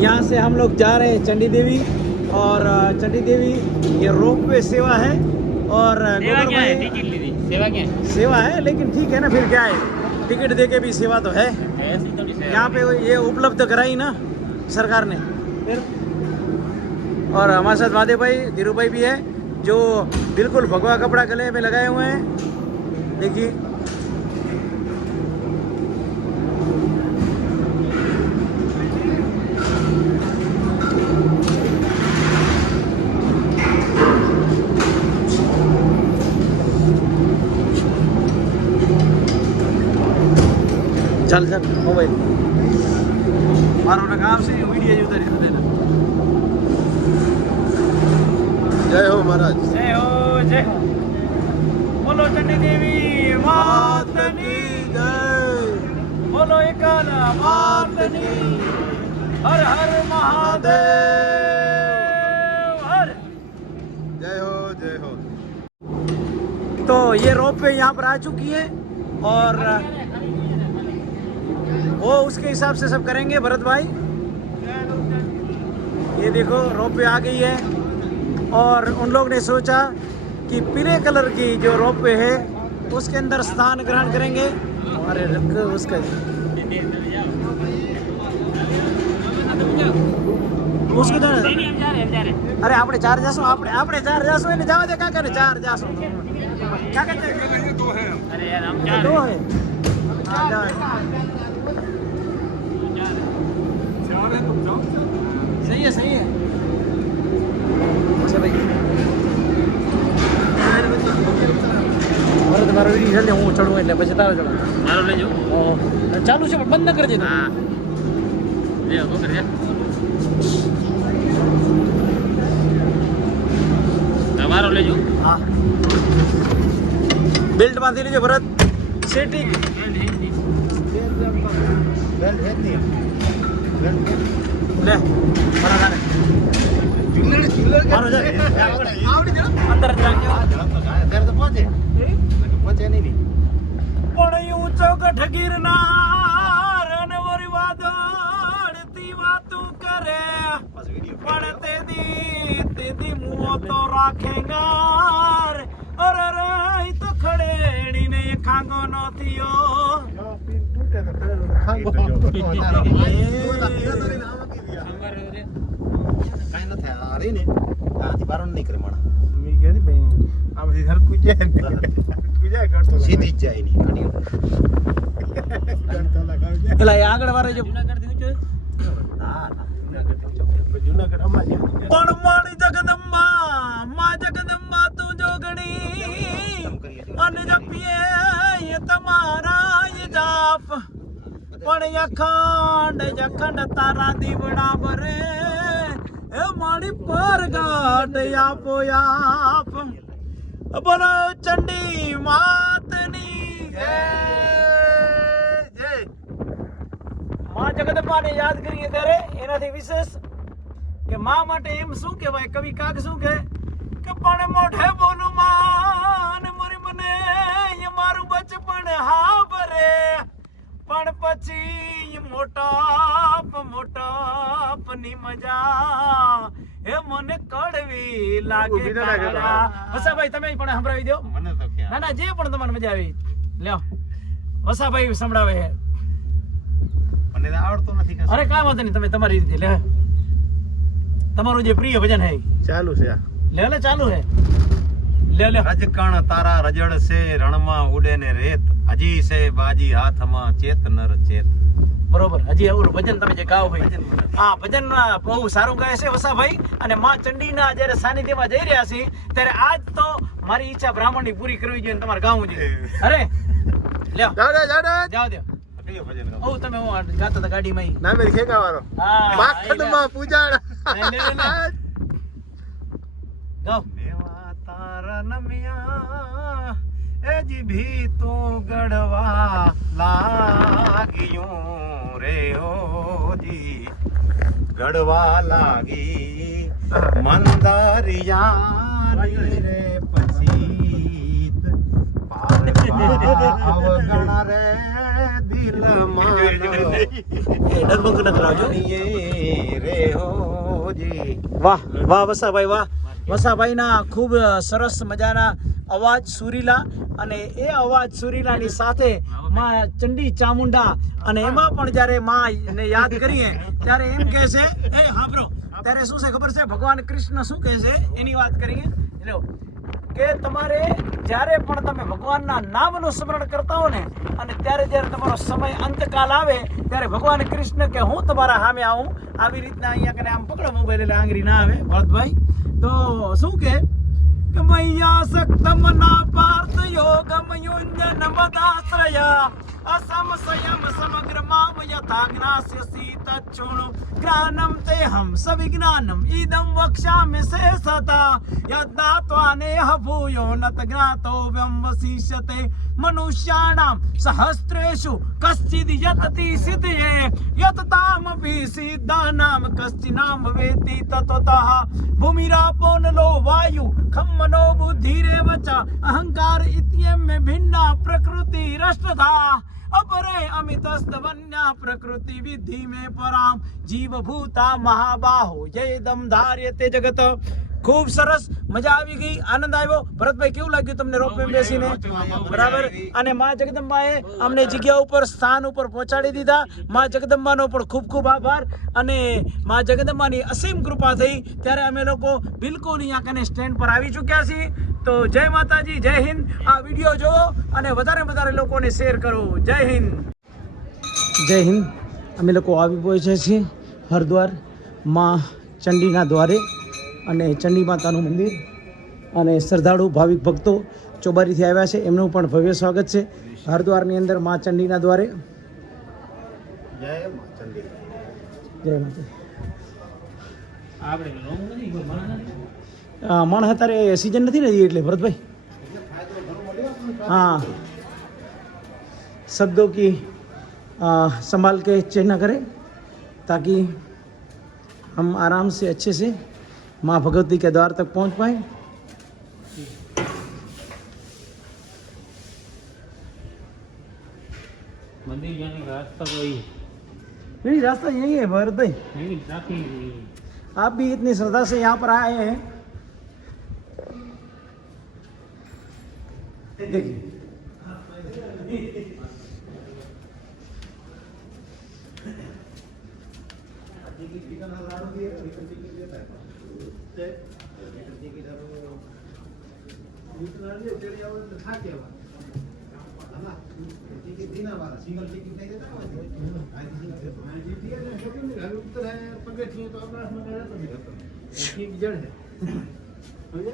यहाँ से हम लोग जा रहे हैं चंडी देवी और चंडी देवी ये रोप वे सेवा है और सेवा क्या है? सेवा क्या है? सेवा है लेकिन ठीक है ना फिर क्या है? टिकट दे के भी सेवा तो है। तो यहाँ पे ये उपलब्ध कराई ना सरकार ने। फिर और हमारे साथ वादे भाई धीरू भाई भी है जो बिल्कुल भगवा कपड़ा गले में लगाए हुए हैं। देखिए। મોબાઈલ મારો ને કામ છે વિડીયો જ ઉતારી દે જય હો મહારાજ જય હો જય હો બોલો ચંડી દેવી માતની જય બોલો એકાના માતની હર હર મહાદેવ હર જય હો જય હો तो ये रोप पे यहाँ पर आ चुकी है और वो उसके हिसाब से सब करेंगे भरत भाई ये देखो रोप पे आ गई है और उन लोग ने सोचा कि पीले कलर की जो रोप पे है उसके अंदर स्थान ग्रहण करेंगे अरे रुक उसका उसको तो નહીં નહીં એમ જા રે એમ જા રે અરે આપણે ચાર જાશું આપણે આપણે ચાર જાશું એને જવા દે કાં કરે ચાર જાશું क्या कहते हैं અરે યાર આમ જા दो રે है हाँ, जाओ। सही है सही है अच्छा भाई મારે તમારો વિડીયો જલ્દી હું ચડું એટલે પછી તારો ચડું મારો લેજો ઓહો. ચાલુ છે પણ બંધ ન કરજે તું. હા લે ગોકર જા તમારો લેજો હા બેલ્ટ બાંધી લેજો ભરત સેટિંગ બેલ્ટ હે જ નહીં લે તો નહીં પણ એવું ગઢ ગિરનાર અને વરી વાદળતી વાતું કરે. પણ તેદી તેદી મુઓ તો રાખેગાર અરે રે તો ખડેડીને ખાંગો નો કાંઈ આ બારો નહીં કરે માણસ સીધી જ જાય આગળ વાળે જો જુનાગઢથી ઊંચો ના પણ અખંડ અખંડ તારા દીવડા ભરે. એ મારી પર ગાટ આપો આપ. બોલો ચંડી માતની. જય માં જગદંબાને યાદ કરીએ ત્યારે એનાથી વિશેષ કે માં માટે એમ શું કહેવાય? કવિ કાક શું કે પણ મોઢે બોલું માં. લાગે ઊભી તો લાગે તો. કાકા. વસાભાઈ તમે પણ સંભળાવી દો. મને તો ખ્યાલ ના ના જે પણ તમારે મજા આવી. લ્યો. વસાભાઈ સંભળાવે છે. મને તો નથી અરે કાંઈ વાંધો નહીં તમે તમારી રીતે લે તમારું જે પ્રિય ભજન હે. ચાલુ છે લે લે ચાલુ હે. લે લે રજકણ તારા રજડ છે રણમાં ઉડે ને રેત. હજી છે બાજી હાથમાં ચેત નર ચેત. બરોબર. હજી એવું ભજન તમે જે ગાઓ ભાઈ. હા ભજન બહુ સારું ગાય છે વસાભાઈ. અને માં ચંડીના જ્યારે સાનિધ્યમાં જઈ રહ્યા છીએ ત્યારે આજ તો મારી ઈચ્છા બ્રાહ્મણની પૂરી કરવી જોઈએ તમારે ગાવું જોઈએ. અરે લ્યો. જાઓ દે ઓ તમે હું ગાતા હતા ગાડીમાં ઈ. નામે ખેગાવાનો હા માખણમાં પૂજાણ લે, લે, લે, લે. ગાઓ. મેવા તારા નમિયા એજી ભી તો ગડવા લાગ્યું. રે ઓજી ગડવા લાગી મંદારિયા રે પછી અવગણ રે દિલ માનો એ ડગમગ ન કરાવજો એ રે હોજી વાહ વાહ વસાભાઈ વાહ વસાભાઈના ખૂબ સરસ મજાના અવાજ સુરીલા અને એ અવાજ સુરીલાની સાથે માં ચંડી ચામુંડા અને એમાં પણ જ્યારે માને યાદ કરીએ, ત્યારે એમ કહે છે, એ હાંભળો ત્યારે શું છે ખબર છે? ભગવાન કૃષ્ણ શું કહે છે? એની વાત કરીએ. લો કે તમારે જ્યારે પણ તમે ભગવાનના નામનું સ્મરણ કરતા હો ને, અને ત્યારે જ્યારે તમારો સમય અંતકાલ આવે, ત્યારે ભગવાન કૃષ્ણ કે, હું તમારા સામે આવું. આવી રીતના અહીંયા કને આમ પકડો મોબાઈલ એટલે આંગળી ના આવે. ભરતભાઈ તો શું કે? કે મૈયા સક્તમ ના પાર્થ યોગમ યુંજન મદાશ્રયા. અસમ સંયમ સમગ્ર મામ યથા જ્ઞાસ્યસી તચ્છુણુ જ્ઞાનમ તે હમ સવિજ્ઞાનમ ઈદમ વક્ષ્યામિ શેષતા. યદ્દાત્વાનેહ ભૂયો નત જ્ઞાતો વ્યમ વસિષ્યતે મનુષ્યાણામ સહસ્રેષુ કશ્ચિદ યતતિ સિદ્ધયે યતતામપि સિદ્ધાનામ કશ્ચિનામ વેતિ તત્વતઃ ભૂમિરાપો નલો વાયુ ખમ્મનો બુદ્ધિરેવ ચ અહંકાર ઇત્યમ ભિન્ના પ્રકૃતિ રષ્ટધા અપરે અમિતસ્તવન્યા પ્રકૃતિ વિધિ મે પરામ જીવ ભૂતા મહાબાહો જયદમ ધાર્યતે જગત ખૂબ સરસ મજા આવી ગઈ આનંદ આવ્યો. ભરતભાઈ કેવું લાગ્યું તમને રોપવે બેસીને? બરાબર? અને માં જગદંબાએ અમને જગ્યા ઉપર સ્થાન ઉપર પહોંચાડી દીધા. માં જગદંબાનો પણ ખૂબ ખૂબ આભાર. અને માં જગદંબાની અસીમ કૃપા થઈ. ત્યારે અમે લોકો બિલકુલ અહીંયા કને સ્ટેન્ડ પર આવી ચૂક્યા છીએ. તો જય માતાજી જય હિન્દ. આ વીડિયો જોવો અને વધારે વધારે લોકોને શેર કરો. જય હિન્દ. જય હિન્દ. અમે લોકો આવી પહોંચ્યા છીએ હરિદ્વારમાં ચંડીના દ્વારે. અને ચંડી માતાનું મંદિર અને શ્રદ્ધાળુ ભાવિક ભક્તો ચોબારીથી આવ્યા છે એમનું પણ ભવ્ય સ્વાગત છે હરિદ્વારની અંદર માં ચંડીના દ્વારે જય મા ચંડી જય માતા આપણે લોંગ નથી કોઈ માણસ નથી માણસ અત્યારે સિઝન નથી ને એટલે ભરતભાઈ हाँ शब्दों की आ, संभाल के चयन करें ताकि हम आराम से अच्छे से माँ भगवती के द्वार तक पहुँच पाए मंदिर जाने का रास्ता तो वही नहीं रास्ता यही है भरत भाई। आप भी इतनी श्रद्धा से यहाँ पर आए हैं। देखिए। પગથિયે ટિકિટ આપણા હાથમાં કાંઈ રહેતું નહીં. એક જણ છે?